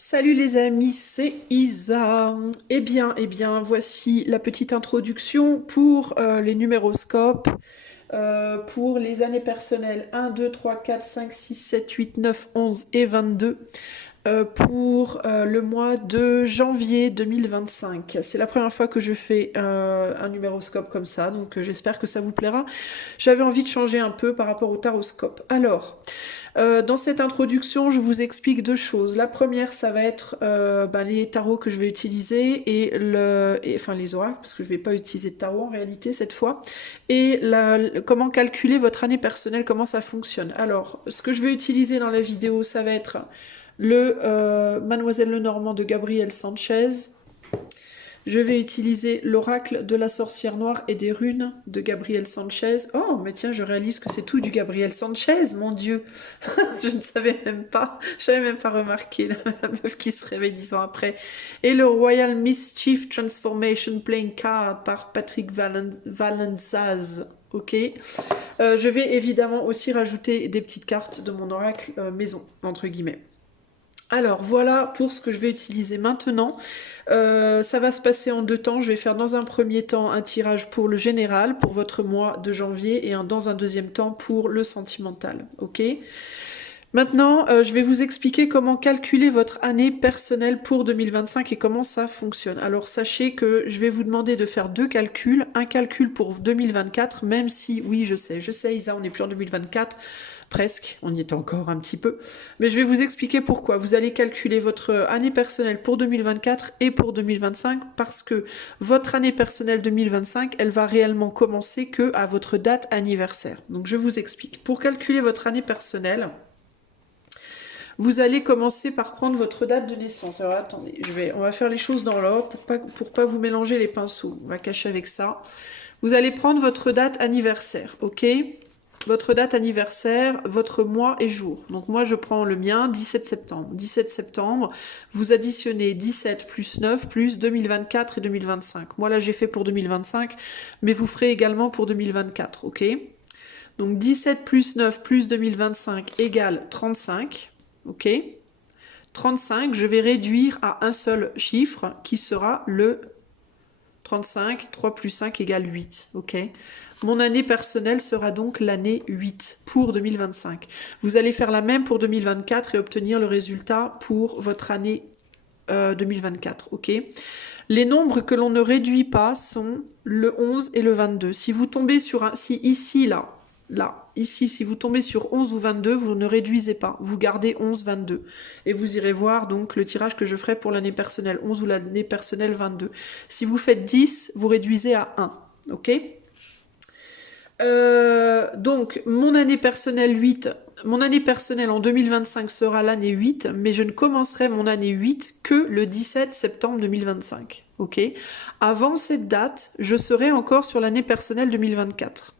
Salut les amis, c'est Isa. Eh bien, voici la petite introduction pour les numéroscopes, pour les années personnelles 1, 2, 3, 4, 5, 6, 7, 8, 9, 11 et 22 pour le mois de janvier 2025. C'est la première fois que je fais un numéroscope comme ça, donc j'espère que ça vous plaira. J'avais envie de changer un peu par rapport au taroscope. Alors, dans cette introduction, je vous explique deux choses. La première, ça va être les tarots que je vais utiliser enfin les oracles, parce que je ne vais pas utiliser de tarot en réalité cette fois, et comment calculer votre année personnelle, comment ça fonctionne. Alors, ce que je vais utiliser dans la vidéo, ça va être le Mademoiselle Lenormand de Gabriel Sanchez. Je vais utiliser l'oracle de la sorcière noire et des runes de Gabriel Sanchez. Oh, mais tiens, je réalise que c'est tout du Gabriel Sanchez, mon Dieu. Je ne savais même pas, j'avais même pas remarqué la meuf qui se réveille 10 ans après. Et le Royal Mischief Transformation Playing Card par Patrick Valenzaz. Ok. Je vais évidemment aussi rajouter des petites cartes de mon oracle maison, entre guillemets. Alors voilà pour ce que je vais utiliser maintenant. Ça va se passer en deux temps. Je vais faire dans un premier temps un tirage pour le général, pour votre mois de janvier, et dans un deuxième temps pour le sentimental. Ok. Maintenant, je vais vous expliquer comment calculer votre année personnelle pour 2025 et comment ça fonctionne. Alors sachez que je vais vous demander de faire deux calculs. Un calcul pour 2024, même si, oui, je sais, Isa, on n'est plus en 2024. Presque, on y est encore un petit peu. Mais je vais vous expliquer pourquoi. Vous allez calculer votre année personnelle pour 2024 et pour 2025 parce que votre année personnelle 2025, elle va réellement commencer que à votre date anniversaire. Donc je vous explique. Pour calculer votre année personnelle, vous allez commencer par prendre votre date de naissance. Alors attendez, on va faire les choses dans l'ordre pour pas vous mélanger les pinceaux. On va cacher avec ça. Vous allez prendre votre date anniversaire, ok ? Votre date anniversaire, votre mois et jour. Donc moi je prends le mien, 17 septembre. 17 septembre, vous additionnez 17 plus 9 plus 2024 et 2025. Moi là j'ai fait pour 2025, mais vous ferez également pour 2024, ok ? Donc 17 plus 9 plus 2025 égale 35, ok ? 35, je vais réduire à un seul chiffre qui sera le 35, 3 plus 5 égale 8, ok ? Mon année personnelle sera donc l'année 8 pour 2025. Vous allez faire la même pour 2024 et obtenir le résultat pour votre année 2024, ok ? Les nombres que l'on ne réduit pas sont le 11 et le 22. Si vous tombez sur un... Si ici, ici, si vous tombez sur 11 ou 22, vous ne réduisez pas. Vous gardez 11, 22. Et vous irez voir donc le tirage que je ferai pour l'année personnelle 11 ou l'année personnelle 22. Si vous faites 10, vous réduisez à 1, ok ? Donc, mon année personnelle en 2025 sera l'année 8, mais je ne commencerai mon année 8 que le 17 septembre 2025. Ok ? Avant cette date, je serai encore sur l'année personnelle 2024.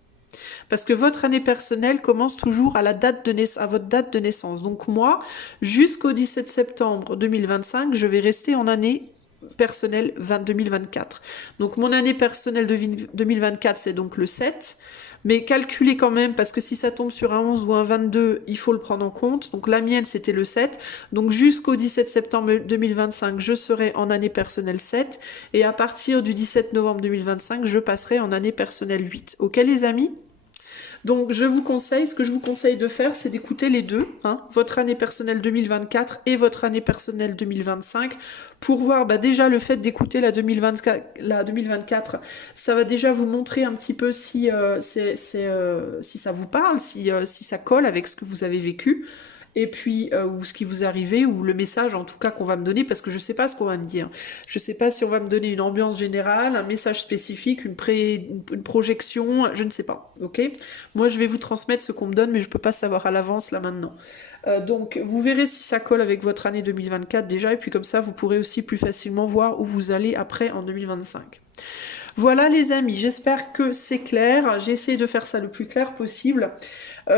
Parce que votre année personnelle commence toujours à votre date de naissance. Donc moi, jusqu'au 17 septembre 2025, je vais rester en année personnelle 2024. Donc mon année personnelle 2024, c'est donc le 7. Mais calculez quand même, parce que si ça tombe sur un 11 ou un 22, il faut le prendre en compte. Donc la mienne, c'était le 7. Donc jusqu'au 17 septembre 2025, je serai en année personnelle 7. Et à partir du 17 novembre 2025, je passerai en année personnelle 8. Ok les amis ? Donc ce que je vous conseille de faire, c'est d'écouter les deux, hein, votre année personnelle 2024 et votre année personnelle 2025, pour voir déjà le fait d'écouter la 2024, ça va déjà vous montrer un petit peu si ça vous parle, si ça colle avec ce que vous avez vécu. Et puis, ou ce qui vous est arrivé, ou le message en tout cas qu'on va me donner, parce que je ne sais pas ce qu'on va me dire. Je ne sais pas si on va me donner une ambiance générale, un message spécifique, une projection, je ne sais pas, ok ? Moi, je vais vous transmettre ce qu'on me donne, mais je ne peux pas savoir à l'avance, là, maintenant. Donc, vous verrez si ça colle avec votre année 2024 déjà, et puis comme ça, vous pourrez aussi plus facilement voir où vous allez après en 2025. Voilà les amis, j'espère que c'est clair. J'ai essayé de faire ça le plus clair possible.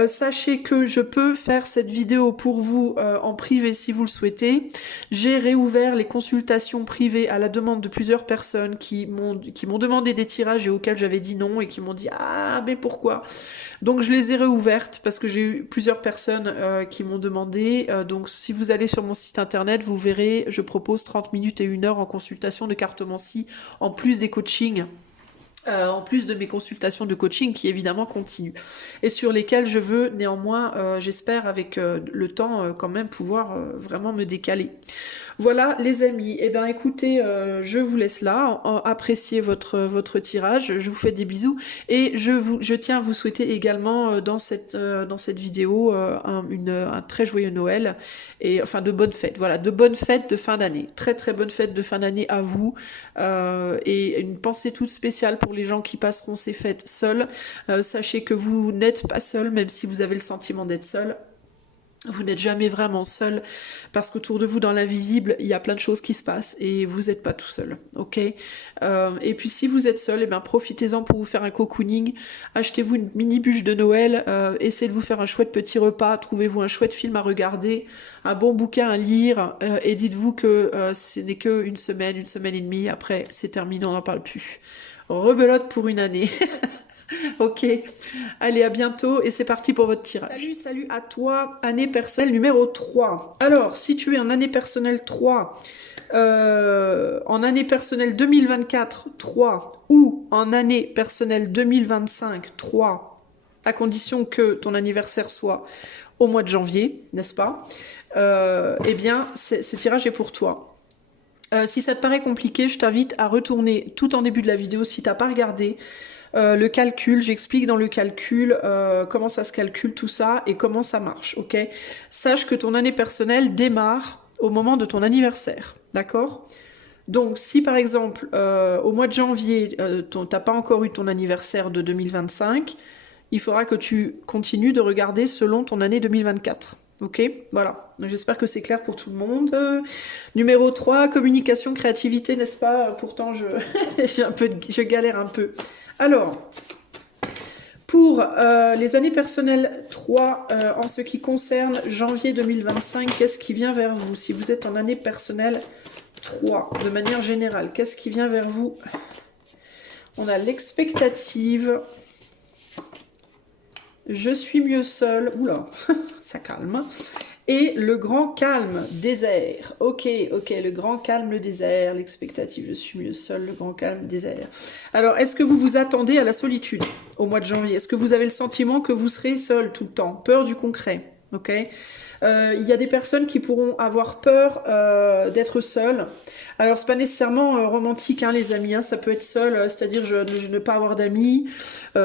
Sachez que je peux faire cette vidéo pour vous en privé si vous le souhaitez. J'ai réouvert les consultations privées à la demande de plusieurs personnes qui m'ont demandé des tirages et auxquels j'avais dit non et qui m'ont dit ah mais pourquoi? Donc je les ai réouvertes parce que j'ai eu plusieurs personnes qui m'ont demandé. Donc si vous allez sur mon site internet, vous verrez, je propose 30 minutes et 1 heure en consultation de cartomancie en plus des coachings. En plus de mes consultations de coaching qui évidemment continuent et sur lesquelles je veux néanmoins, j'espère avec le temps quand même pouvoir vraiment me décaler. Voilà les amis, et bien écoutez, je vous laisse là, appréciez votre tirage, je vous fais des bisous et je tiens à vous souhaiter également dans cette vidéo un très joyeux Noël et enfin de bonnes fêtes, voilà, de bonnes fêtes de fin d'année, très très bonnes fêtes de fin d'année à vous et une pensée toute spéciale pour les gens qui passeront ces fêtes seuls. Sachez que vous n'êtes pas seuls, même si vous avez le sentiment d'être seul. Vous n'êtes jamais vraiment seul parce qu'autour de vous dans l'invisible il y a plein de choses qui se passent et vous n'êtes pas tout seul, ok. Et puis si vous êtes seul, et bien profitez-en pour vous faire un cocooning, achetez-vous une mini bûche de Noël, essayez de vous faire un chouette petit repas, trouvez-vous un chouette film à regarder, un bon bouquin à lire et dites-vous que ce n'est que une semaine et demie, après c'est terminé, on n'en parle plus. Rebelote pour une année. Ok, allez à bientôt et c'est parti pour votre tirage. Salut à toi, année personnelle numéro 3. Alors, si tu es en année personnelle 3, en année personnelle 2024 3 ou en année personnelle 2025 3, à condition que ton anniversaire soit au mois de janvier, n'est-ce pas? Eh bien, ce tirage est pour toi. Si ça te paraît compliqué, je t'invite à retourner tout en début de la vidéo si tu n'as pas regardé. Le calcul, j'explique dans le calcul comment ça se calcule tout ça et comment ça marche, ok? Sache que ton année personnelle démarre au moment de ton anniversaire, d'accord? Donc si par exemple au mois de janvier, t'as pas encore eu ton anniversaire de 2025, il faudra que tu continues de regarder selon ton année 2024. Ok, voilà. J'espère que c'est clair pour tout le monde. Numéro 3, communication, créativité, n'est-ce pas? Pourtant, je galère un peu. Alors, pour les années personnelles 3, en ce qui concerne janvier 2025, qu'est-ce qui vient vers vous? Si vous êtes en année personnelle 3, de manière générale, qu'est-ce qui vient vers vous? On a l'expectative. Je suis mieux seule. Oula, ça calme. Et le grand calme, désert. Ok, le grand calme, le désert, l'expectative, je suis mieux seule, le grand calme, désert. Alors, est-ce que vous vous attendez à la solitude au mois de janvier? Est-ce que vous avez le sentiment que vous serez seul tout le temps? Peur du concret, ok. Il y a des personnes qui pourront avoir peur d'être seules. Alors, c'est pas nécessairement romantique, hein, les amis. Hein, ça peut être seul, c'est-à-dire je ne pas avoir d'amis.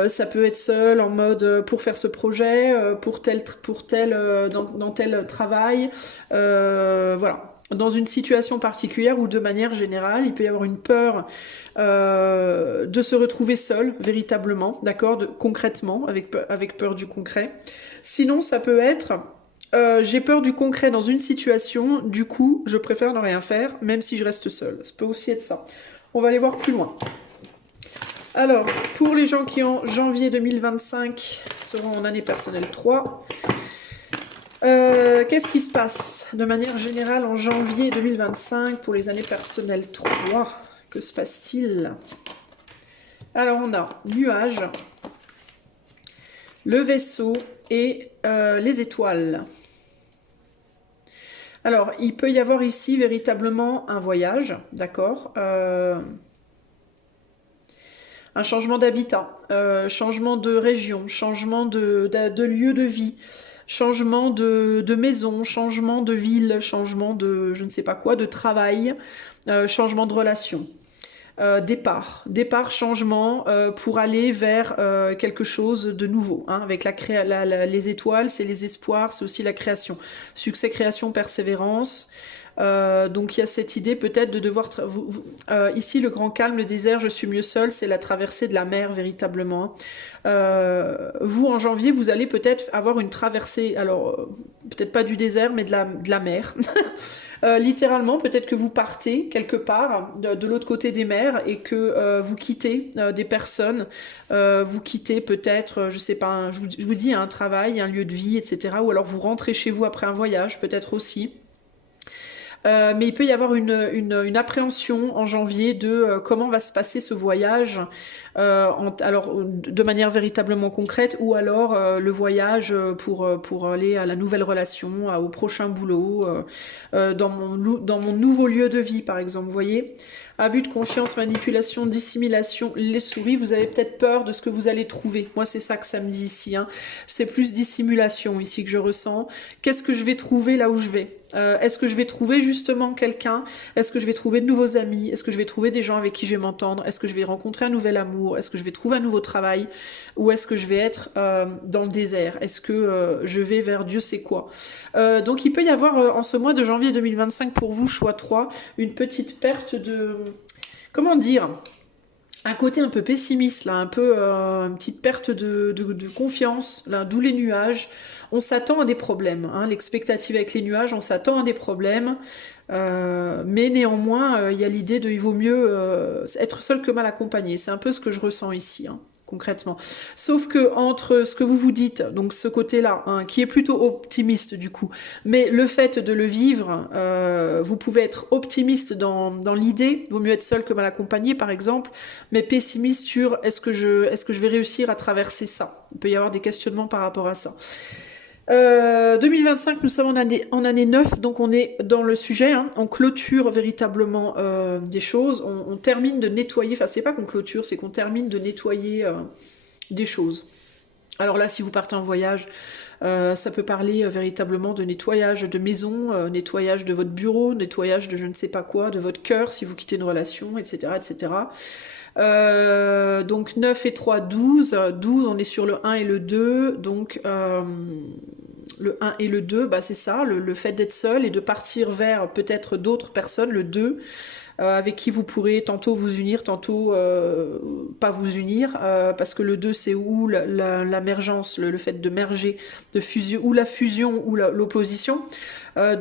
Ça peut être seul en mode pour faire ce projet, dans tel travail. Voilà. Dans une situation particulière ou de manière générale, il peut y avoir une peur de se retrouver seul, véritablement, d'accord, concrètement, avec peur du concret. Sinon, ça peut être... j'ai peur du concret dans une situation, du coup, je préfère ne rien faire, même si je reste seule. Ça peut aussi être ça. On va aller voir plus loin. Alors, pour les gens qui en janvier 2025 seront en année personnelle 3, qu'est-ce qui se passe de manière générale en janvier 2025 pour les années personnelles 3? Que se passe-t-il? Alors, on a nuages, le vaisseau et les étoiles. Alors, il peut y avoir ici véritablement un voyage, d'accord, un changement d'habitat, changement de région, changement de lieu de vie, changement de maison, changement de ville, changement de je ne sais pas quoi, de travail, changement de relation. Départ, changement pour aller vers quelque chose de nouveau. Hein, avec les étoiles, c'est les espoirs, c'est aussi la création. Succès, création, persévérance. Donc il y a cette idée peut-être de devoir... ici, le grand calme, le désert, je suis mieux seul, c'est la traversée de la mer véritablement. Vous, en janvier, vous allez peut-être avoir une traversée, alors peut-être pas du désert, mais de la mer. Littéralement, peut-être que vous partez quelque part de l'autre côté des mers et que vous quittez des personnes, vous quittez peut-être, je sais pas, je vous dis, un travail, un lieu de vie, etc. Ou alors vous rentrez chez vous après un voyage, peut-être aussi. Mais il peut y avoir une appréhension en janvier de comment va se passer ce voyage, alors de manière véritablement concrète, ou alors le voyage pour aller à la nouvelle relation, au prochain boulot, dans mon nouveau lieu de vie par exemple, vous voyez. Abus de confiance, manipulation, dissimulation, les souris, vous avez peut-être peur de ce que vous allez trouver. Moi, c'est ça que ça me dit ici. Hein. C'est plus dissimulation ici que je ressens. Qu'est-ce que je vais trouver là où je vais? Est-ce que je vais trouver justement quelqu'un? Est-ce que je vais trouver de nouveaux amis? Est-ce que je vais trouver des gens avec qui je vais m'entendre? Est-ce que je vais rencontrer un nouvel amour? Est-ce que je vais trouver un nouveau travail? Ou est-ce que je vais être dans le désert? Est-ce que je vais vers Dieu sait quoi? Donc il peut y avoir en ce mois de janvier 2025 pour vous, choix 3, une petite perte de... Comment dire? Un côté un peu pessimiste, là, un peu une petite perte de confiance, là, d'où les nuages. On s'attend à des problèmes, hein, l'expectative avec les nuages, on s'attend à des problèmes, mais néanmoins, il y a l'idée de il vaut mieux être seul que mal accompagné. C'est un peu ce que je ressens ici. Hein. Concrètement. Sauf que entre ce que vous vous dites, donc ce côté-là, hein, qui est plutôt optimiste du coup, mais le fait de le vivre, vous pouvez être optimiste dans l'idée, vaut mieux être seul que mal accompagné par exemple, mais pessimiste sur est-ce que je vais réussir à traverser ça. Il peut y avoir des questionnements par rapport à ça. 2025, nous sommes en année 9, donc on est dans le sujet, hein, on clôture véritablement des choses, on termine de nettoyer, enfin c'est pas qu'on clôture, c'est qu'on termine de nettoyer des choses. Alors là, si vous partez en voyage, ça peut parler véritablement de nettoyage de maison, nettoyage de votre bureau, nettoyage de je ne sais pas quoi, de votre cœur si vous quittez une relation, etc. etc. Donc 9 et 3, 12. 12, on est sur le 1 et le 2. Donc le 1 et le 2, bah, c'est ça, le fait d'être seul et de partir vers peut-être d'autres personnes, le 2, avec qui vous pourrez tantôt vous unir, tantôt pas vous unir, parce que le 2 c'est où l'émergence, le fait de merger, de fusion, ou la fusion ou l'opposition.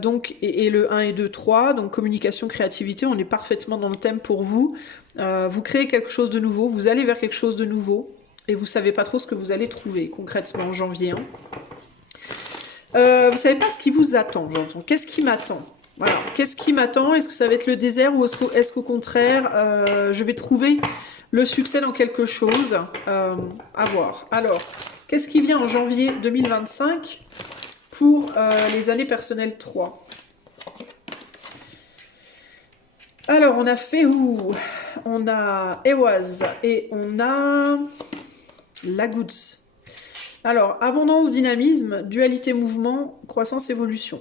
Donc, et le 1 et 2, 3, donc communication, créativité, on est parfaitement dans le thème pour vous. Vous créez quelque chose de nouveau, vous allez vers quelque chose de nouveau, et vous savez pas trop ce que vous allez trouver concrètement en janvier. Hein. Vous savez pas ce qui vous attend, j'entends. Qu'est-ce qui m'attend? Voilà. Qu'est-ce qui m'attend? Est-ce que ça va être le désert ou est-ce qu'au contraire, je vais trouver le succès dans quelque chose? À voir. Alors, qu'est-ce qui vient en janvier 2025 pour les années personnelles 3? Alors, on a Féhou, on a Ewaz et on a Lagoods. Alors, abondance, dynamisme, dualité, mouvement, croissance, évolution.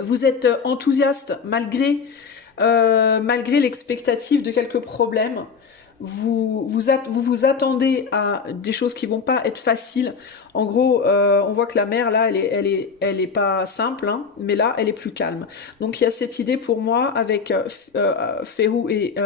Vous êtes enthousiaste malgré l'expectative de quelques problèmes. Vous attendez à des choses qui vont pas être faciles. En gros, on voit que la mer là, elle est pas simple, hein, mais là, elle est plus calme. Donc il y a cette idée pour moi avec Féhou et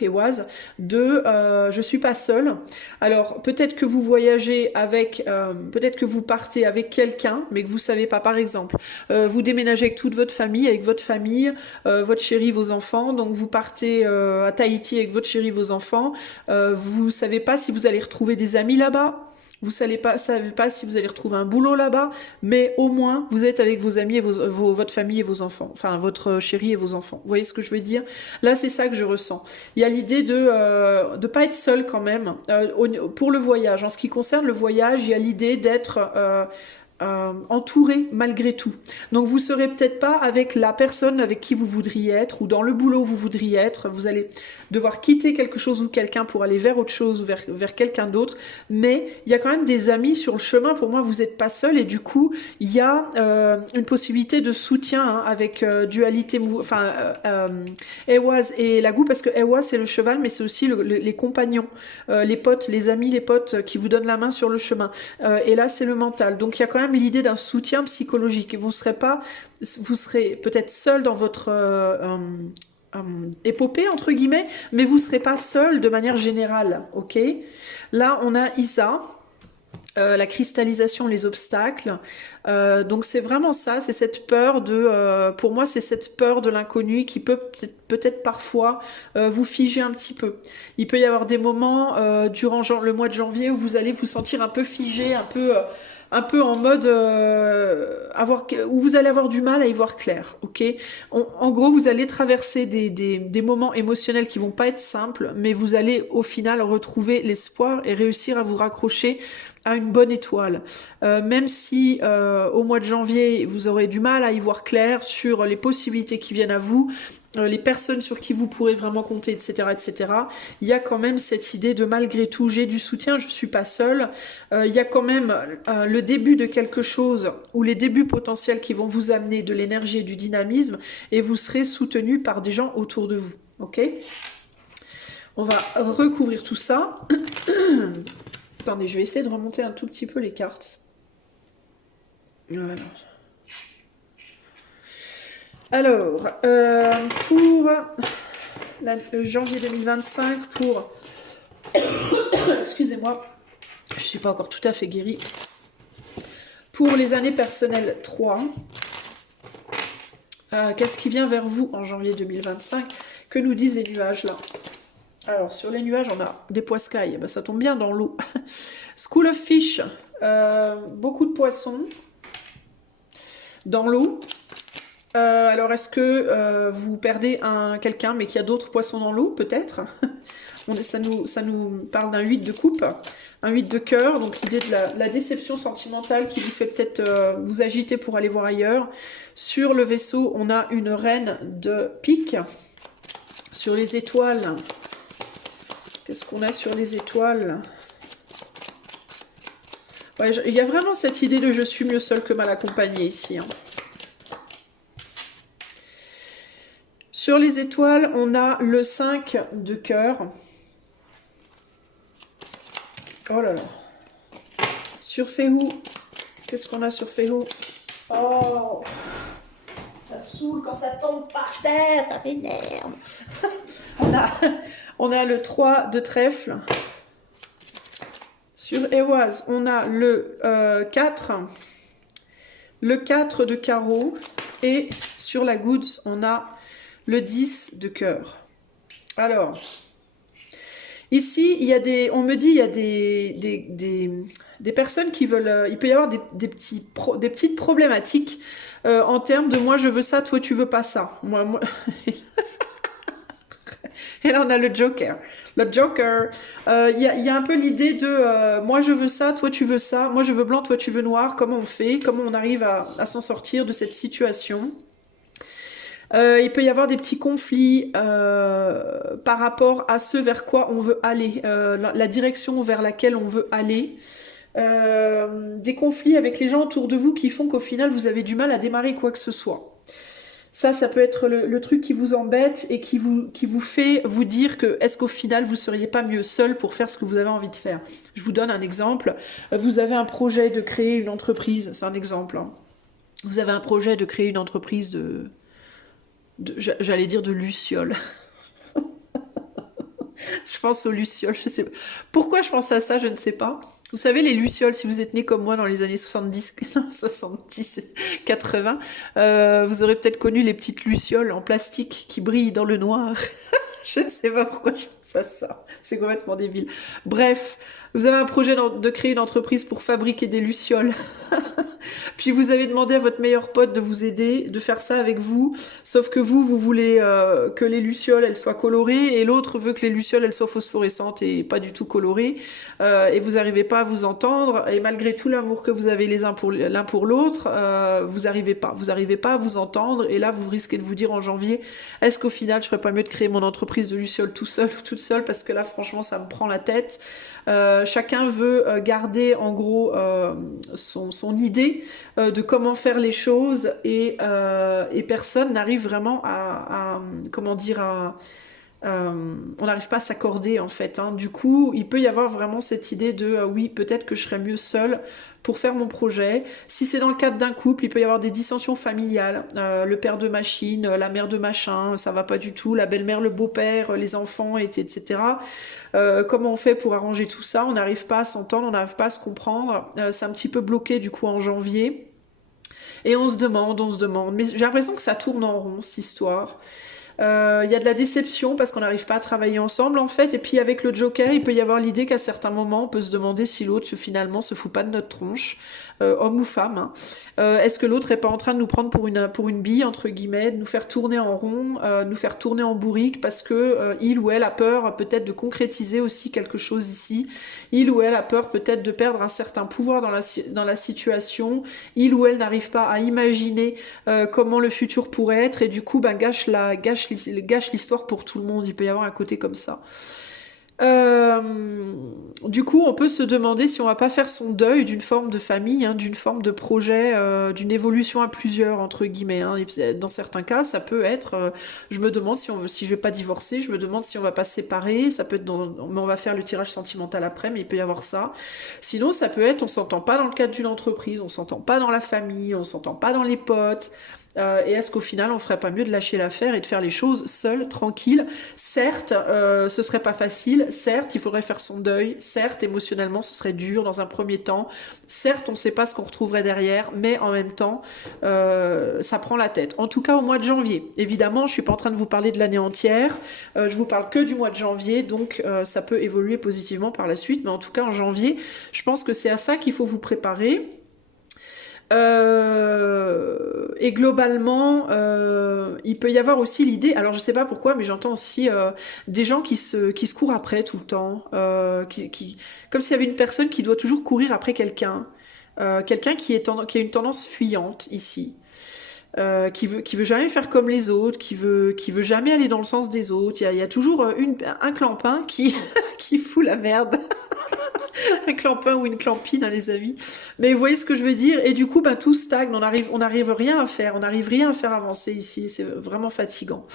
Ewaz de je suis pas seule. Alors peut-être que vous voyagez avec, peut-être que vous partez avec quelqu'un, mais que vous savez pas. Par exemple, vous déménagez avec toute votre famille, votre chéri, vos enfants. Donc vous partez à Tahiti avec votre chéri, vos enfants. Vous savez pas si vous allez retrouver des amis là-bas. Vous savez pas si vous allez retrouver un boulot là-bas, mais au moins vous êtes avec vos amis et votre famille et vos enfants, enfin votre chéri et vos enfants. Vous voyez ce que je veux dire? Là, c'est ça que je ressens. Il y a l'idée de pas être seul quand même pour le voyage. En ce qui concerne le voyage, il y a l'idée d'être entouré malgré tout. Donc vous serez peut-être pas avec la personne avec qui vous voudriez être ou dans le boulot où vous voudriez être. Vous allez devoir quitter quelque chose ou quelqu'un pour aller vers autre chose ou vers quelqu'un d'autre. Mais il y a quand même des amis sur le chemin. Pour moi, vous n'êtes pas seul et du coup, il y a une possibilité de soutien hein, avec dualité, enfin Ewaz et Lagou, parce que Ewaz c'est le cheval, mais c'est aussi les compagnons, les potes, les amis, les potes qui vous donnent la main sur le chemin. Et là, c'est le mental. Donc il y a quand même même l'idée d'un soutien psychologique. Vous serez peut-être seul dans votre épopée, entre guillemets, mais vous ne serez pas seul de manière générale, ok? Là, on a Isa. La cristallisation, les obstacles. Donc c'est vraiment ça, c'est cette peur pour moi, c'est cette peur de l'inconnu qui peut peut-être parfois vous figer un petit peu. Il peut y avoir des moments durant le mois de janvier où vous allez vous sentir un peu figé, un peu en mode où vous allez avoir du mal à y voir clair, ok? En gros, vous allez traverser des moments émotionnels qui vont pas être simples, mais vous allez au final retrouver l'espoir et réussir à vous raccrocher à une bonne étoile. Même si au mois de janvier, vous aurez du mal à y voir clair sur les possibilités qui viennent à vous, les personnes sur qui vous pourrez vraiment compter, etc., etc. Il y a quand même cette idée de malgré tout, j'ai du soutien, je suis pas seule. Il y a quand même le début de quelque chose ou les débuts potentiels qui vont vous amener de l'énergie et du dynamisme et vous serez soutenu par des gens autour de vous. Ok ? On va recouvrir tout ça. Attendez, je vais essayer de remonter un tout petit peu les cartes. Voilà. Alors, pour le janvier 2025, pour... Excusez-moi, je ne suis pas encore tout à fait guérie. Pour les années personnelles 3, qu'est-ce qui vient vers vous en janvier 2025? Que nous disent les nuages là? Alors, sur les nuages, on a des poiscailles. Ben, ça tombe bien dans l'eau. School of Fish. Beaucoup de poissons dans l'eau. Alors, est-ce que vous perdez quelqu'un, mais qu'il y a d'autres poissons dans l'eau, peut-être? Ça nous parle d'un 8 de coupe, un 8 de cœur. Donc, l'idée de la déception sentimentale qui vous fait peut-être vous agiter pour aller voir ailleurs. Sur le vaisseau, on a une reine de pique. Sur les étoiles... Qu'est-ce qu'on a sur les étoiles? Ouais, il y a vraiment cette idée de je suis mieux seul que mal accompagné ici. Hein. Sur les étoiles, on a le 5 de cœur. Oh là là. Sur Féhou, qu'est-ce qu'on a sur Féhou? Oh, ça saoule quand ça tombe par terre, ça m'énerve. on a le 3 de trèfle. Sur Éoise, on a le 4, le 4 de carreau. Et sur la Goods, on a le 10 de cœur. Alors, ici, on me dit, il y a des personnes qui veulent... il peut y avoir des petites problématiques en termes de moi je veux ça, toi tu veux pas ça. Moi... Et là, on a le Joker. Le Joker, il y a un peu l'idée de moi, je veux ça, toi, tu veux ça. Moi, je veux blanc, toi, tu veux noir. Comment on fait? Comment on arrive à s'en sortir de cette situation? Il peut y avoir des petits conflits par rapport à ce vers quoi on veut aller, la direction vers laquelle on veut aller. Des conflits avec les gens autour de vous qui font qu'au final, vous avez du mal à démarrer quoi que ce soit. Ça peut être le truc qui vous embête et qui vous fait vous dire que est-ce qu'au final vous seriez pas mieux seul pour faire ce que vous avez envie de faire. Je vous donne un exemple. Vous avez un projet de créer une entreprise, c'est un exemple. Hein. Vous avez un projet de créer une entreprise j'allais dire de lucioles. Je pense aux lucioles, je sais pas. Pourquoi je pense à ça, je ne sais pas. Vous savez, les lucioles, si vous êtes né comme moi dans les années 70, 80, vous aurez peut-être connu les petites lucioles en plastique qui brillent dans le noir. Je ne sais pas pourquoi je pense à ça. C'est complètement débile. Bref, vous avez un projet de créer une entreprise pour fabriquer des lucioles. Puis vous avez demandé à votre meilleur pote de vous aider, de faire ça avec vous. Sauf que vous voulez que les lucioles, elles soient colorées. Et l'autre veut que les lucioles, elles soient phosphorescentes et pas du tout colorées. Et vous n'arrivez pas à vous entendre. Et malgré tout l'amour que vous avez l'un pour l'autre, vous n'arrivez pas. Vous n'arrivez pas à vous entendre. Et là, vous risquez de vous dire en janvier, est-ce qu'au final, je ferais pas mieux de créer mon entreprise de lucioles tout seul ou toute seule? Parce que là, franchement, ça me prend la tête. Chacun veut garder en gros son idée de comment faire les choses et personne n'arrive vraiment comment dire on n'arrive pas à s'accorder en fait, hein. Du coup, il peut y avoir vraiment cette idée de oui, peut-être que je serais mieux seule pour faire mon projet. Si c'est dans le cadre d'un couple, il peut y avoir des dissensions familiales. Le père de machine, la mère de machin, ça va pas du tout. La belle-mère, le beau-père, les enfants, etc. Comment on fait pour arranger tout ça? On n'arrive pas à s'entendre, on n'arrive pas à se comprendre. C'est un petit peu bloqué du coup en janvier. Et on se demande, on se demande. Mais j'ai l'impression que ça tourne en rond, cette histoire. Y a de la déception parce qu'on n'arrive pas à travailler ensemble en fait. Et puis avec le Joker, il peut y avoir l'idée qu'à certains moments, on peut se demander si l'autre finalement se fout pas de notre tronche, homme ou femme, hein. Est-ce que l'autre est pas en train de nous prendre pour une bille entre guillemets, de nous faire tourner en rond, nous faire tourner en bourrique parce que il ou elle a peur peut-être de concrétiser aussi quelque chose ici. Il ou elle a peur peut-être de perdre un certain pouvoir dans la situation. Il ou elle n'arrive pas à imaginer comment le futur pourrait être et du coup gâche l'histoire pour tout le monde. Il peut y avoir un côté comme ça. Du coup, on peut se demander si on va pas faire son deuil d'une forme de famille, hein, d'une forme de projet, d'une évolution à plusieurs, entre guillemets, hein. Et dans certains cas, ça peut être, je me demande si je vais pas divorcer, je me demande si on va pas se séparer, ça peut être mais on va faire le tirage sentimental après, mais il peut y avoir ça. Sinon, ça peut être, on s'entend pas dans le cadre d'une entreprise, on s'entend pas dans la famille, on s'entend pas dans les potes. Et est-ce qu'au final, on ferait pas mieux de lâcher l'affaire et de faire les choses seul, tranquille? Certes, ce serait pas facile. Certes, il faudrait faire son deuil. Certes, émotionnellement, ce serait dur dans un premier temps. Certes, on ne sait pas ce qu'on retrouverait derrière, mais en même temps, ça prend la tête. En tout cas, au mois de janvier. Évidemment, je suis pas en train de vous parler de l'année entière. Je vous parle que du mois de janvier, donc ça peut évoluer positivement par la suite. Mais en tout cas, en janvier, je pense que c'est à ça qu'il faut vous préparer. Et globalement, il peut y avoir aussi l'idée, alors je sais pas pourquoi, mais j'entends aussi des gens qui se courent après tout le temps, comme s'il y avait une personne qui doit toujours courir après quelqu'un, quelqu'un qui a une tendance fuyante ici. Qui veut jamais faire comme les autres, qui veut jamais aller dans le sens des autres. Il y a toujours un clampin qui, qui fout la merde. Un clampin ou une clampine, hein, les amis. Mais vous voyez ce que je veux dire? Et du coup, tout stagne, on n'arrive rien à faire, on n'arrive rien à faire avancer ici. C'est vraiment fatigant.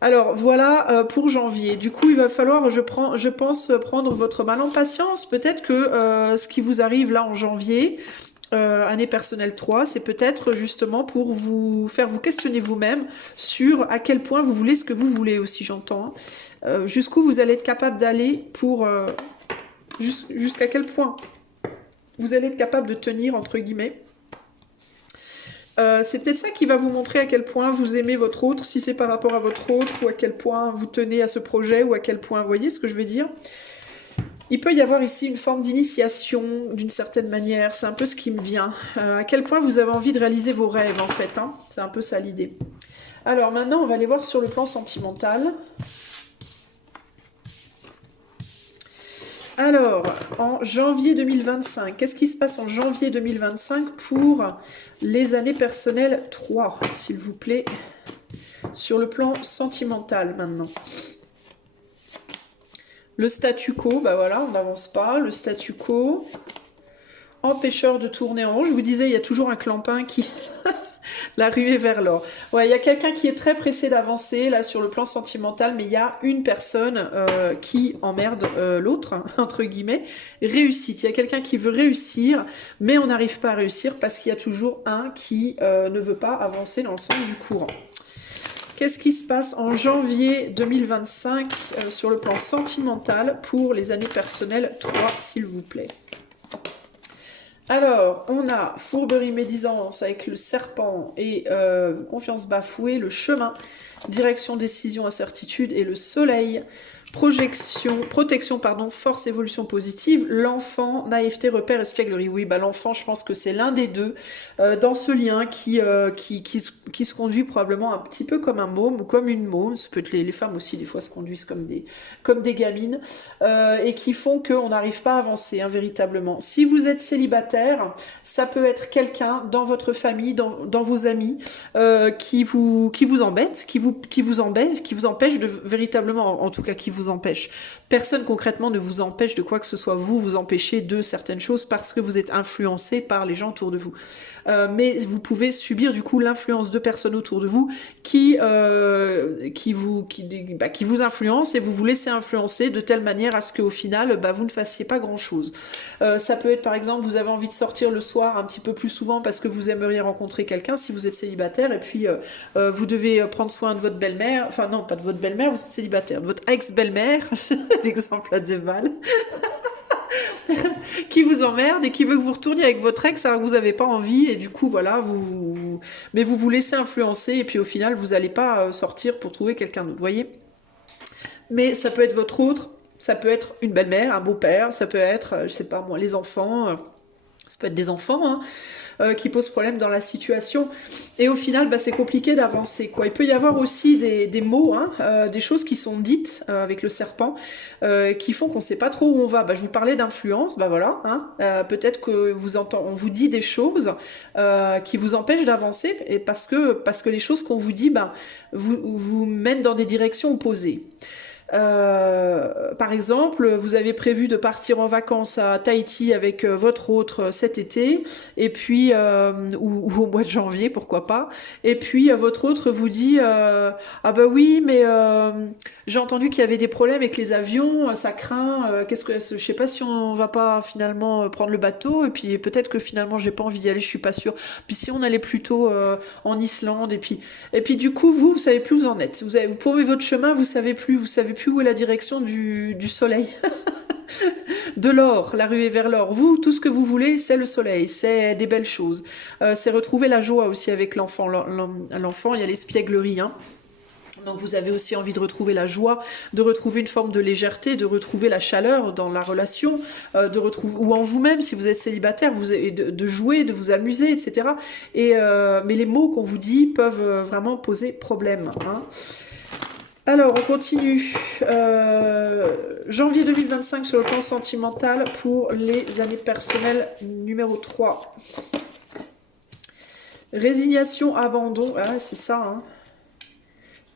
Alors voilà pour janvier. Du coup, il va falloir, je pense, prendre votre mal en patience. Peut-être que ce qui vous arrive là en janvier, année personnelle 3, c'est peut-être justement pour vous faire vous questionner vous-même sur à quel point vous voulez ce que vous voulez aussi, j'entends. Jusqu'où vous allez être capable d'aller pour... jusqu'à quel point vous allez être capable de tenir, entre guillemets. C'est peut-être ça qui va vous montrer à quel point vous aimez votre autre, si c'est par rapport à votre autre, ou à quel point vous tenez à ce projet, ou à quel point, vous voyez ce que je veux dire? Il peut y avoir ici une forme d'initiation, d'une certaine manière, c'est un peu ce qui me vient. À quel point vous avez envie de réaliser vos rêves, en fait, hein. C'est un peu ça l'idée. Alors maintenant, on va aller voir sur le plan sentimental. Alors, en janvier 2025, qu'est-ce qui se passe en janvier 2025 pour les années personnelles 3, s'il vous plaît, sur le plan sentimental maintenant? Le statu quo, voilà, on n'avance pas. Le statu quo, empêcheur de tourner en rond. Je vous disais, il y a toujours un clampin qui... La ruée vers l'or. Ouais, il y a quelqu'un qui est très pressé d'avancer là sur le plan sentimental, mais il y a une personne qui emmerde l'autre, hein, entre guillemets, réussite. Il y a quelqu'un qui veut réussir, mais on n'arrive pas à réussir parce qu'il y a toujours un qui ne veut pas avancer dans le sens du courant. Qu'est-ce qui se passe en janvier 2025 sur le plan sentimental pour les années personnelles 3, s'il vous plaît? Alors, on a fourberie, médisance avec le serpent et confiance bafouée, le chemin, direction, décision, incertitude et le soleil, protection, force, évolution positive, l'enfant, naïveté, repère, espièglerie. Oui, l'enfant, je pense que c'est l'un des deux dans ce lien qui se conduit probablement un petit peu comme un môme ou comme une môme. Ça peut être les femmes aussi, des fois, se conduisent comme des gamines et qui font qu'on n'arrive pas à avancer, hein, véritablement. Si vous êtes célibataire, célibataire, ça peut être quelqu'un dans votre famille, dans vos amis, qui vous embête, qui vous embête, qui vous empêche de véritablement, en tout cas qui vous empêche. Personne concrètement ne vous empêche de quoi que ce soit, vous empêchez de certaines choses parce que vous êtes influencé par les gens autour de vous. Mais vous pouvez subir du coup l'influence de personnes autour de vous qui vous influencent et vous vous laissez influencer de telle manière à ce qu'au final vous ne fassiez pas grand chose. Ça peut être par exemple vous avez envie de sortir le soir un petit peu plus souvent parce que vous aimeriez rencontrer quelqu'un si vous êtes célibataire et puis vous devez prendre soin de votre belle-mère, enfin non pas de votre belle-mère, vous êtes célibataire, de votre ex-belle-mère, l'exemple à deux balles. Qui vous emmerde et qui veut que vous retourniez avec votre ex alors que vous n'avez pas envie et du coup voilà mais vous vous laissez influencer et puis au final vous n'allez pas sortir pour trouver quelqu'un d'autre, vous voyez. Mais ça peut être votre autre, ça peut être une belle-mère, un beau-père, ça peut être je sais pas moi les enfants, ça peut être des enfants qui posent problème dans la situation. Et au final, c'est compliqué d'avancer, quoi. Il peut y avoir aussi des mots, des choses qui sont dites avec le serpent, qui font qu'on ne sait pas trop où on va. Je vous parlais d'influence, voilà. Peut-être que on vous dit des choses qui vous empêchent d'avancer, et parce que les choses qu'on vous dit, vous mènent dans des directions opposées. Par exemple, vous avez prévu de partir en vacances à Tahiti avec votre autre cet été, et puis ou au mois de janvier, pourquoi pas. Et puis votre autre vous dit ah bah oui, mais j'ai entendu qu'il y avait des problèmes avec les avions, ça craint. Je sais pas si on va pas finalement prendre le bateau, et puis peut-être que finalement j'ai pas envie d'y aller, je suis pas sûre. Puis si on allait plutôt en Islande, et puis du coup vous savez plus où vous en êtes. Vous paumez votre chemin, vous savez plus où est la direction du soleil. De l'or, la ruée vers l'or. Vous, tout ce que vous voulez, c'est le soleil, c'est des belles choses. C'est retrouver la joie aussi avec l'enfant. L'enfant, il y a l'espièglerie, Donc vous avez aussi envie de retrouver la joie, de retrouver une forme de légèreté, de retrouver la chaleur dans la relation, ou en vous-même si vous êtes célibataire, de jouer, de vous amuser, etc. Mais les mots qu'on vous dit peuvent vraiment poser problème. Alors, on continue. Janvier 2025 sur le plan sentimental pour les années personnelles numéro 3. Résignation, abandon, c'est ça.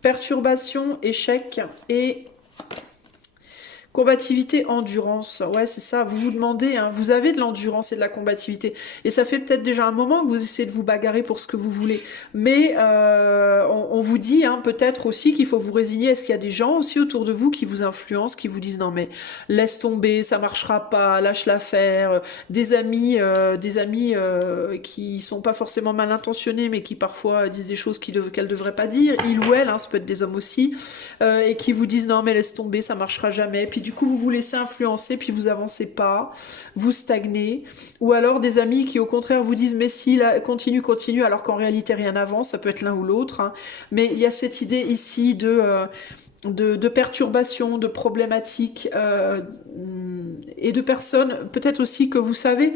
Perturbation, échec et combativité, endurance. Ouais, c'est ça. Vous vous demandez, vous avez de l'endurance et de la combativité. Et ça fait peut-être déjà un moment que vous essayez de vous bagarrer pour ce que vous voulez. Mais on vous dit peut-être aussi qu'il faut vous résigner. Est-ce qu'il y a des gens aussi autour de vous qui vous influencent, qui vous disent non mais laisse tomber, ça marchera pas, lâche l'affaire. Des amis qui sont pas forcément mal intentionnés, mais qui parfois disent des choses qu'elles devraient pas dire. Il ou elle, ça peut être des hommes aussi, et qui vous disent non mais laisse tomber, ça marchera jamais. Puis du coup vous vous laissez influencer, puis vous avancez pas, vous stagnez. Ou alors des amis qui au contraire vous disent mais si, là, continue, alors qu'en réalité rien n'avance. Ça peut être l'un ou l'autre, mais il y a cette idée ici de perturbations, de problématiques et de personnes peut-être aussi que vous savez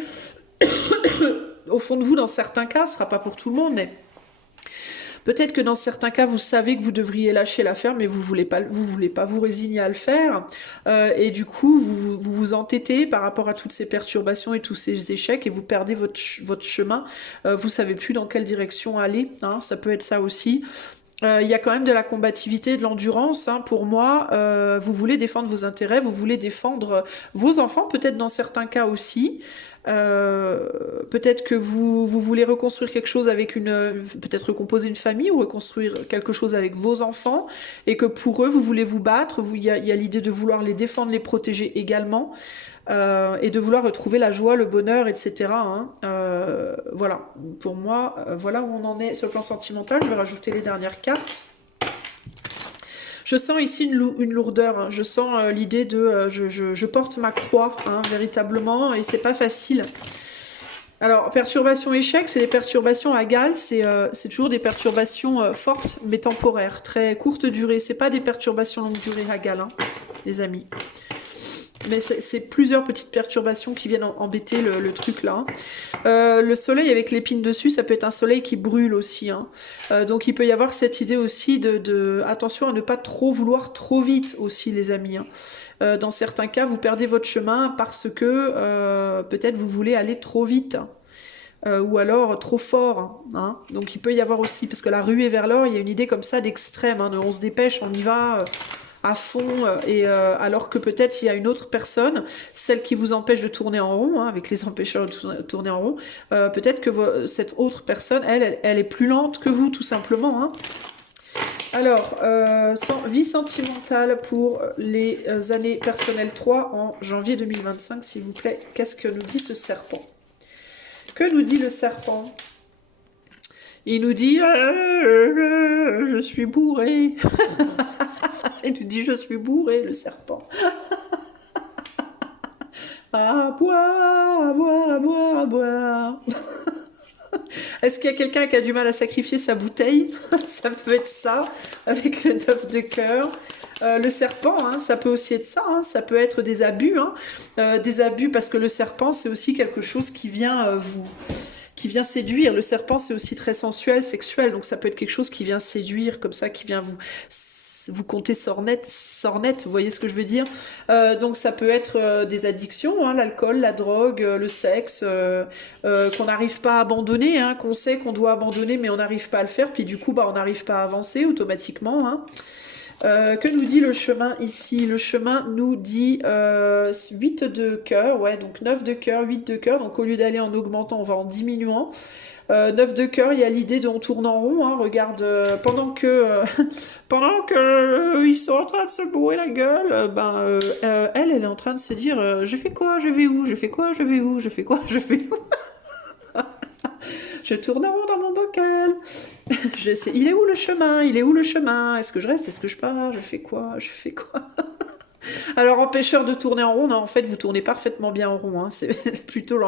au fond de vous, dans certains cas, ce sera pas pour tout le monde, mais peut-être que dans certains cas, vous savez que vous devriez lâcher l'affaire, mais vous voulez pas vous résigner à le faire. Et du coup, vous vous entêtez par rapport à toutes ces perturbations et tous ces échecs, et vous perdez votre chemin. Vous savez plus dans quelle direction aller. Ça peut être ça aussi. Il y a quand même de la combativité, de l'endurance. Pour moi, vous voulez défendre vos intérêts, vous voulez défendre vos enfants, peut-être dans certains cas aussi. Peut-être que vous voulez reconstruire quelque chose avec peut-être recomposer une famille ou reconstruire quelque chose avec vos enfants, et que pour eux vous voulez vous battre. Il y a l'idée de vouloir les défendre, les protéger également, et de vouloir retrouver la joie, le bonheur, etc. Voilà, pour moi, voilà où on en est sur le plan sentimental. Je vais rajouter les dernières cartes. Je sens ici une lourdeur, je sens l'idée de je porte ma croix, véritablement, et c'est pas facile. Alors, perturbation échec, c'est des perturbations à Galles, c'est toujours des perturbations fortes, mais temporaires, très courte durée. C'est pas des perturbations longue durée à Galles, les amis. mais c'est plusieurs petites perturbations qui viennent embêter le truc là. Le soleil avec l'épine dessus, ça peut être un soleil qui brûle aussi. Hein. Donc il peut y avoir cette idée aussi attention à ne pas trop vouloir trop vite aussi les amis. Hein. Dans certains cas, vous perdez votre chemin parce que peut-être vous voulez aller trop vite. Ou alors trop fort. Hein. Donc il peut y avoir aussi, parce que la ruée vers l'or, il y a une idée comme ça d'extrême. Hein, on se dépêche, on y va à fond, alors que peut-être il y a une autre personne, celle qui vous empêche de tourner en rond, hein, avec les empêcheurs de tourner en rond, peut-être que cette autre personne, elle est plus lente que vous, tout simplement. Hein. Alors, vie sentimentale pour les années personnelles 3 en janvier 2025, s'il vous plaît. Qu'est-ce que nous dit ce serpent? Que nous dit le serpent? Il nous dit je suis bourré. Il nous dit je suis bourré, le serpent. Ah, bois, bois, bois, bois. Est-ce qu'il y a quelqu'un qui a du mal à sacrifier sa bouteille? Ça peut être ça, avec le 9 de cœur. Le serpent, hein, ça peut aussi être ça, hein, ça peut être des abus. Hein, des abus parce que le serpent, c'est aussi quelque chose qui vient qui vient séduire. Le serpent, c'est aussi très sensuel, sexuel, donc ça peut être quelque chose qui vient séduire, comme ça, qui vient vous comptez sornette, vous voyez ce que je veux dire. Donc ça peut être des addictions, hein, l'alcool, la drogue, le sexe, qu'on n'arrive pas à abandonner, hein, qu'on sait qu'on doit abandonner, mais on n'arrive pas à le faire, puis du coup, bah, on n'arrive pas à avancer automatiquement. Hein. Que nous dit le chemin ici? Le chemin nous dit 8 de cœur, ouais, donc 9 de cœur, 8 de cœur, donc au lieu d'aller en augmentant, on va en diminuant. 9 de cœur, il y a l'idée de on tourne en rond, hein, regarde, pendant que ils sont en train de se bourrer la gueule, elle est en train de se dire je fais quoi, je vais où, je fais quoi, je vais où, je fais quoi, je vais où. Je tourne en rond dans mon bocal. Il est où le chemin? Il est où le chemin? Est-ce que je reste? Est-ce que je pars? Je fais quoi? Je fais quoi? Alors, empêcheur de tourner en rond, non, en fait, vous tournez parfaitement bien en rond. Hein. C'est plutôt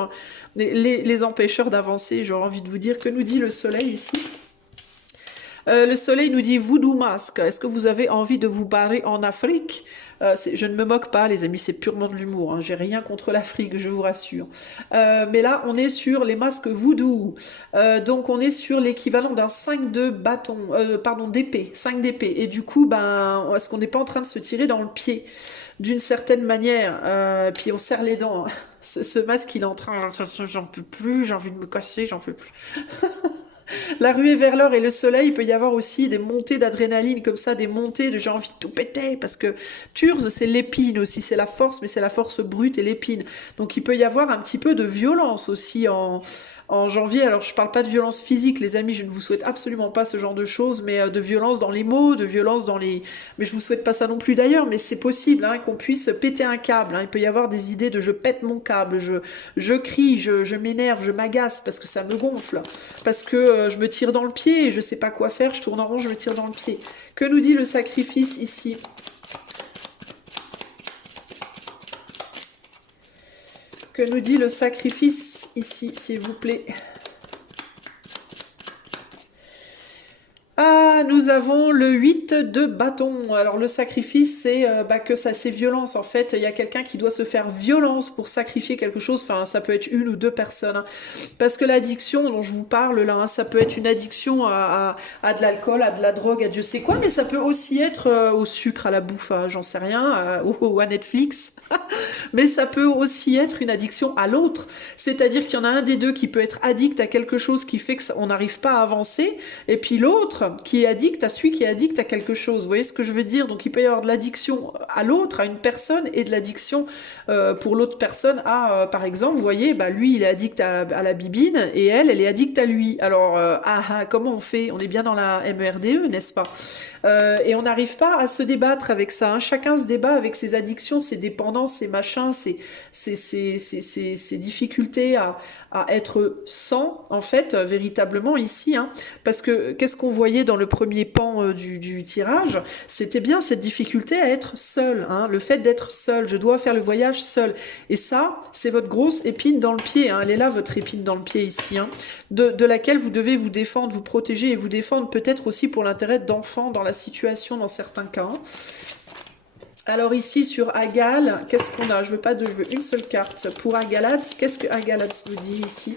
les empêcheurs d'avancer. J'aurais envie de vous dire que nous dit le soleil ici. Le soleil nous dit Voodoo Masque. Est-ce que vous avez envie de vous barrer en Afrique? Je ne me moque pas, les amis, c'est purement de l'humour. Hein. J'ai rien contre l'Afrique, je vous rassure. Mais là, on est sur les masques voodoo. Donc, on est sur l'équivalent d'un 5 de bâton, d'épée, 5 d'épée. Et du coup, est-ce qu'on n'est pas en train de se tirer dans le pied d'une certaine manière? Puis on serre les dents. Hein. Ce masque, il est en train, j'en peux plus, j'ai envie de me casser, j'en peux plus. La ruée vers l'or et le soleil, il peut y avoir aussi des montées d'adrénaline comme ça, des montées de j'ai envie de tout péter, parce que Turze, c'est l'épine aussi, c'est la force, mais c'est la force brute et l'épine. Donc il peut y avoir un petit peu de violence aussi en janvier. Alors je parle pas de violence physique, les amis, je ne vous souhaite absolument pas ce genre de choses, mais de violence dans les mots, de violence dans les... Mais je vous souhaite pas ça non plus d'ailleurs, mais c'est possible hein, qu'on puisse péter un câble. Hein. Il peut y avoir des idées de je pète mon câble, je crie, je m'énerve, je m'agace parce que ça me gonfle, parce que je me tire dans le pied et je sais pas quoi faire, je tourne en rond, je me tire dans le pied. Que nous dit le sacrifice ici? Que nous dit le sacrifice ici, s'il vous plaît? Ah, nous avons le 8 de bâton. Alors le sacrifice, c'est que ça, c'est violence. En fait, il y a quelqu'un qui doit se faire violence pour sacrifier quelque chose. Enfin, ça peut être une ou deux personnes. Hein. Parce que l'addiction dont je vous parle là, hein, ça peut être une addiction à de l'alcool, à de la drogue, à Dieu sait quoi, mais ça peut aussi être au sucre, à la bouffe, j'en sais rien, ou à Netflix. Mais ça peut aussi être une addiction à l'autre. C'est-à-dire qu'il y en a un des deux qui peut être addict à quelque chose qui fait qu'on n'arrive pas à avancer, et puis l'autre qui est addict à celui qui est addict à quelque chose. Vous voyez ce que je veux dire? Donc il peut y avoir de l'addiction à l'autre, à une personne, et de l'addiction pour l'autre personne à, par exemple, vous voyez, lui il est addict à la bibine, et elle est addicte à lui. Alors, comment on fait? On est bien dans la MERDE, n'est-ce pas? Et on n'arrive pas à se débattre avec ça. Hein. Chacun se débat avec ses addictions, ses dépendances, ses machins, ses difficultés à être sans, en fait, véritablement ici. Hein. Parce que qu'est-ce qu'on voyait dans le premier pan du tirage? C'était bien cette difficulté à être seul. Hein. Le fait d'être seul, je dois faire le voyage seul. Et ça, c'est votre grosse épine dans le pied. Hein. Elle est là, votre épine dans le pied ici. Hein. De laquelle vous devez vous défendre, vous protéger et vous défendre peut-être aussi pour l'intérêt d'enfants dans la situation dans certains cas. Alors ici sur Agal, qu'est-ce qu'on a? Je veux une seule carte. Pour Agalat, qu'est-ce que Agalat nous dit ici?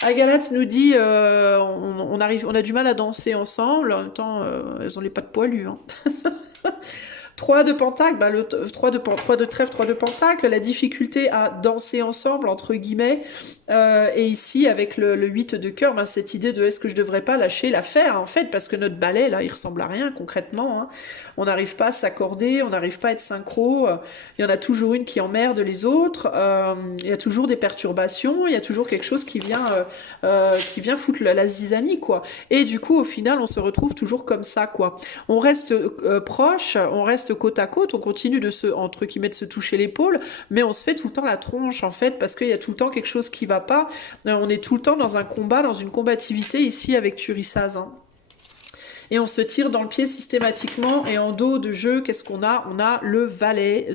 Agalat nous dit on a du mal à danser ensemble. En même temps, elles ont les pattes poilues. Hein. 3 de pentacle, bah 3 de trèfle, 3 de pentacle, la difficulté à danser ensemble, entre guillemets, et ici, avec le 8 de cœur, bah, cette idée de est-ce que je devrais pas lâcher l'affaire, en fait, parce que notre ballet, là, il ressemble à rien, concrètement, hein. On n'arrive pas à s'accorder, on n'arrive pas à être synchro, il y en a toujours une qui emmerde les autres, il y a toujours des perturbations, il y a toujours quelque chose qui vient foutre la zizanie, quoi. Et du coup, au final, on se retrouve toujours comme ça, quoi. On reste proche, on reste côte à côte, on continue entre guillemets, de se toucher l'épaule, mais on se fait tout le temps la tronche, en fait, parce qu'il y a tout le temps quelque chose qui va pas. On est tout le temps dans un combat, dans une combativité ici avec Turisaz, hein. Et on se tire dans le pied systématiquement. Et en dos de jeu, qu'est-ce qu'on a? On a le valet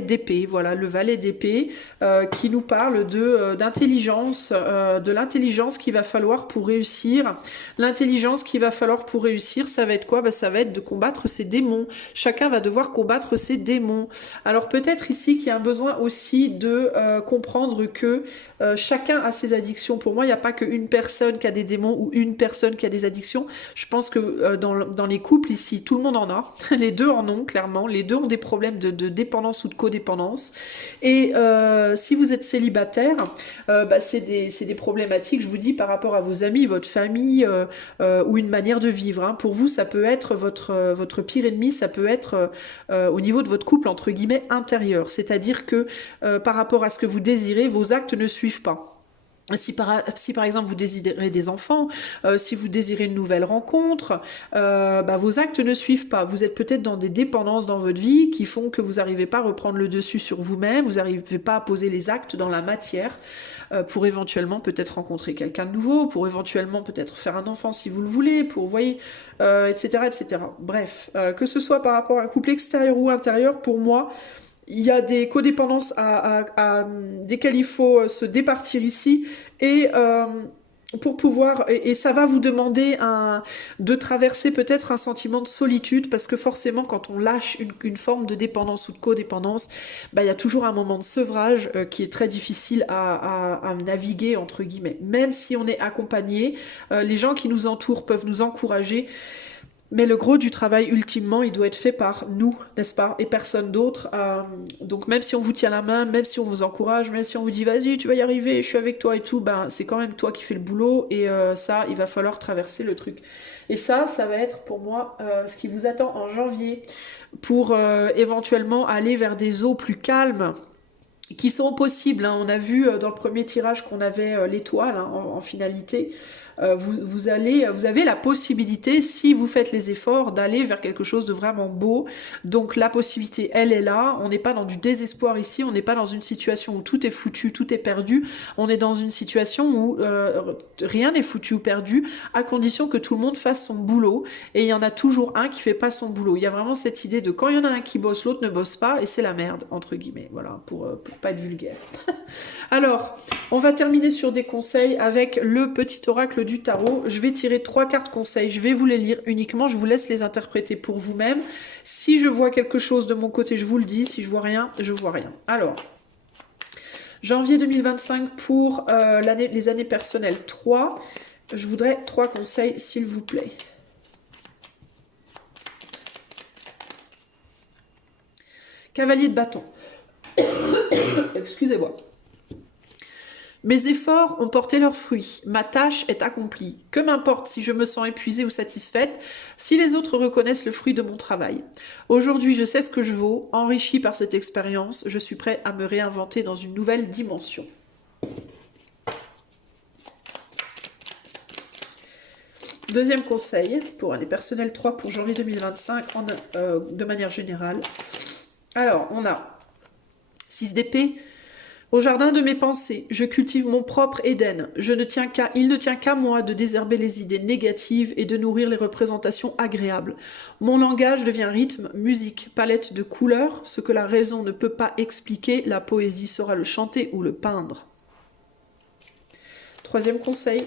d'épée. Voilà, le valet d'épée qui nous parle d'intelligence, de l'intelligence qu'il va falloir pour réussir. L'intelligence qu'il va falloir pour réussir, ça va être quoi? Ça va être de combattre ses démons. Chacun va devoir combattre ses démons. Alors peut-être ici qu'il y a un besoin aussi de comprendre que chacun a ses addictions. Pour moi, il n'y a pas qu'une personne qui a des démons ou une personne qui a des addictions. Je pense que dans les couples ici, tout le monde en a. Les deux en ont, clairement. Les deux ont des problèmes de dépendance ou de codépendance. Et si vous êtes célibataire, c'est des problématiques, je vous dis, par rapport à vos amis, votre famille ou une manière de vivre, hein. Pour vous, ça peut être votre pire ennemi, ça peut être au niveau de votre couple, entre guillemets, intérieur. C'est-à-dire que par rapport à ce que vous désirez, vos actes ne suivent pas. Si par exemple vous désirez des enfants, si vous désirez une nouvelle rencontre, vos actes ne suivent pas. Vous êtes peut-être dans des dépendances dans votre vie qui font que vous n'arrivez pas à reprendre le dessus sur vous-même, vous n'arrivez pas à poser les actes dans la matière pour éventuellement peut-être rencontrer quelqu'un de nouveau, pour éventuellement peut-être faire un enfant si vous le voulez, pour, vous voyez, etc., etc. Bref, que ce soit par rapport à un couple extérieur ou intérieur, pour moi, il y a des codépendances desquelles il faut se départir ici et pour pouvoir, et ça va vous demander de traverser peut-être un sentiment de solitude parce que forcément quand on lâche une forme de dépendance ou de codépendance, il y a toujours un moment de sevrage qui est très difficile à naviguer entre guillemets. Même si on est accompagné, les gens qui nous entourent peuvent nous encourager. Mais le gros du travail, ultimement, il doit être fait par nous, n'est-ce pas? Et personne d'autre. Donc même si on vous tient la main, même si on vous encourage, même si on vous dit « Vas-y, tu vas y arriver, je suis avec toi et tout », c'est quand même toi qui fais le boulot. Et ça, il va falloir traverser le truc. Et ça va être pour moi ce qui vous attend en janvier pour éventuellement aller vers des eaux plus calmes qui sont possibles, hein. On a vu dans le premier tirage qu'on avait l'étoile, hein, en finalité. Vous avez la possibilité, si vous faites les efforts, d'aller vers quelque chose de vraiment beau. Donc la possibilité, elle est là. On n'est pas dans du désespoir ici. On n'est pas dans une situation où tout est foutu, tout est perdu. On est dans une situation où rien n'est foutu ou perdu, à condition que tout le monde fasse son boulot. Et il y en a toujours un qui fait pas son boulot. Il y a vraiment cette idée de quand il y en a un qui bosse, l'autre ne bosse pas, et c'est la merde, entre guillemets. Voilà, pour pas être vulgaire. Alors, on va terminer sur des conseils avec le petit oracle du tarot. Je vais tirer 3 cartes conseils. Je vais vous les lire uniquement. Je vous laisse les interpréter pour vous-même. Si je vois quelque chose de mon côté, je vous le dis. Si je vois rien, je vois rien. Alors, janvier 2025 pour les années personnelles 3. Je voudrais 3 conseils, s'il vous plaît. Cavalier de bâton. Excusez-moi. Mes efforts ont porté leurs fruits. Ma tâche est accomplie. Que m'importe si je me sens épuisée ou satisfaite, si les autres reconnaissent le fruit de mon travail. Aujourd'hui, je sais ce que je vaux. Enrichi par cette expérience, je suis prêt à me réinventer dans une nouvelle dimension. Deuxième conseil pour les personnels 3 pour janvier 2025 de manière générale. Alors, on a 6 d'épée. Au jardin de mes pensées, je cultive mon propre Éden. Il ne tient qu'à moi de désherber les idées négatives et de nourrir les représentations agréables. Mon langage devient rythme, musique, palette de couleurs. Ce que la raison ne peut pas expliquer, la poésie saura le chanter ou le peindre. Troisième conseil.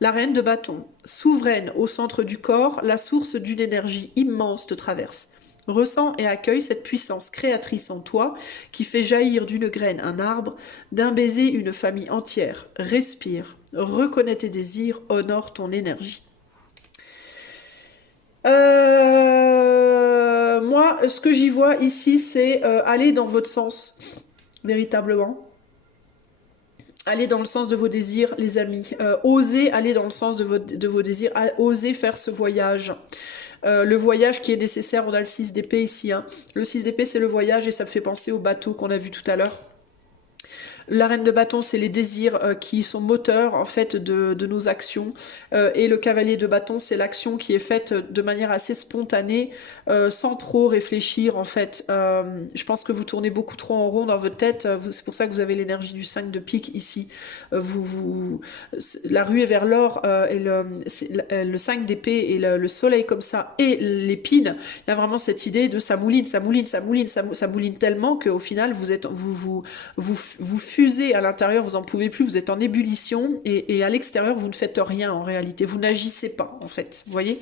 La reine de bâton, souveraine au centre du corps, la source d'une énergie immense te traverse. Ressens et accueille cette puissance créatrice en toi qui fait jaillir d'une graine un arbre, d'un baiser une famille entière. Respire, reconnais tes désirs, honore ton énergie. Moi, ce que j'y vois ici, c'est aller dans votre sens, véritablement. Allez dans le sens de vos désirs, les amis. Osez aller dans le sens de vos désirs. Osez faire ce voyage. Le voyage qui est nécessaire, on a le 6 d'épée ici. Hein. Le 6 d'épée, c'est le voyage et ça me fait penser au bateau qu'on a vu tout à l'heure. La reine de bâton, c'est les désirs qui sont moteurs en fait de nos actions. Et le cavalier de bâton, c'est l'action qui est faite de manière assez spontanée, sans trop réfléchir en fait. Je pense que vous tournez beaucoup trop en rond dans votre tête. C'est pour ça que vous avez l'énergie du 5 de pique ici. La ruée vers l'or et le 5 d'épée et le soleil comme ça et l'épine. Il y a vraiment cette idée de ça mouline, ça mouline, ça mouline, ça mouline tellement qu'au final vous fusez à l'intérieur, vous en pouvez plus, vous êtes en ébullition et à l'extérieur vous ne faites rien en réalité, vous n'agissez pas en fait, vous voyez.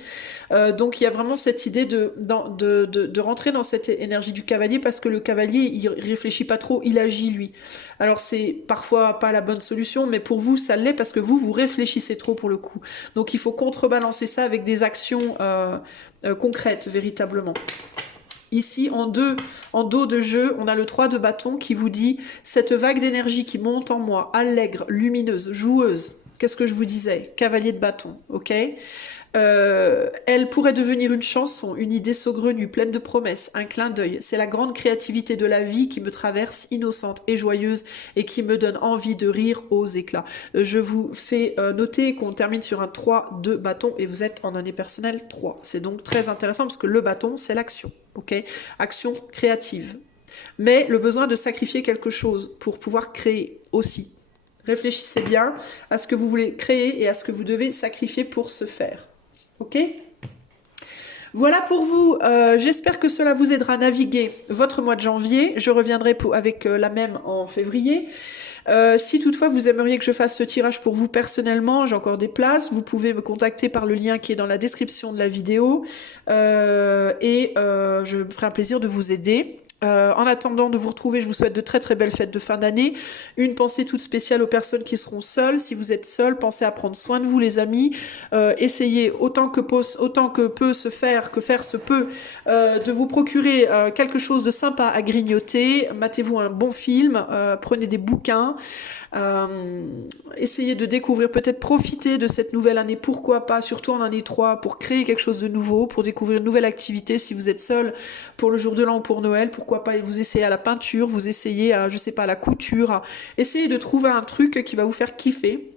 Donc il y a vraiment cette idée de rentrer dans cette énergie du cavalier parce que le cavalier il réfléchit pas trop, il agit lui. Alors c'est parfois pas la bonne solution, mais pour vous ça l'est parce que vous réfléchissez trop pour le coup. Donc il faut contrebalancer ça avec des actions concrètes véritablement. Ici, en dos de jeu, on a le 3 de bâton qui vous dit « Cette vague d'énergie qui monte en moi, allègre, lumineuse, joueuse. » Qu'est-ce que je vous disais? Cavalier de bâton, ok. Elle pourrait devenir une chanson, une idée saugrenue, pleine de promesses, un clin d'œil. C'est la grande créativité de la vie qui me traverse, innocente et joyeuse, et qui me donne envie de rire aux éclats. Je vous fais noter qu'on termine sur un 3 de bâton, et vous êtes en année personnelle 3. C'est donc très intéressant, parce que le bâton, c'est l'action, ok. Action créative. Mais le besoin de sacrifier quelque chose pour pouvoir créer aussi. Réfléchissez bien à ce que vous voulez créer et à ce que vous devez sacrifier pour ce faire. Ok? Voilà pour vous. J'espère que cela vous aidera à naviguer votre mois de janvier. Je reviendrai avec la même en février. Si toutefois vous aimeriez que je fasse ce tirage pour vous personnellement, j'ai encore des places. Vous pouvez me contacter par le lien qui est dans la description de la vidéo. Je me ferai un plaisir de vous aider. En attendant de vous retrouver, je vous souhaite de très très belles fêtes de fin d'année. Une pensée toute spéciale aux personnes qui seront seules. Si vous êtes seuls, pensez à prendre soin de vous les amis. Essayez autant que peut se faire, que faire se peut, de vous procurer quelque chose de sympa à grignoter. Matez-vous un bon film, prenez des bouquins. Essayez de découvrir, peut-être profiter de cette nouvelle année, pourquoi pas, surtout en année 3, pour créer quelque chose de nouveau, pour découvrir une nouvelle activité. Si vous êtes seul pour le jour de l'an ou pour Noël, pourquoi pas vous essayez à la peinture, vous essayez à, je sais pas, à la couture, essayez de trouver un truc qui va vous faire kiffer.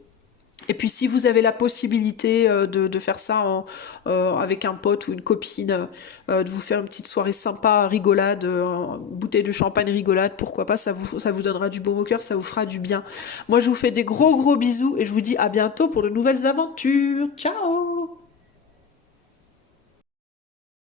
Et puis si vous avez la possibilité de faire ça avec un pote ou une copine, de vous faire une petite soirée sympa, rigolade, bouteille de champagne rigolade, pourquoi pas, ça vous donnera du baume au cœur, ça vous fera du bien. Moi je vous fais des gros bisous et je vous dis à bientôt pour de nouvelles aventures. Ciao!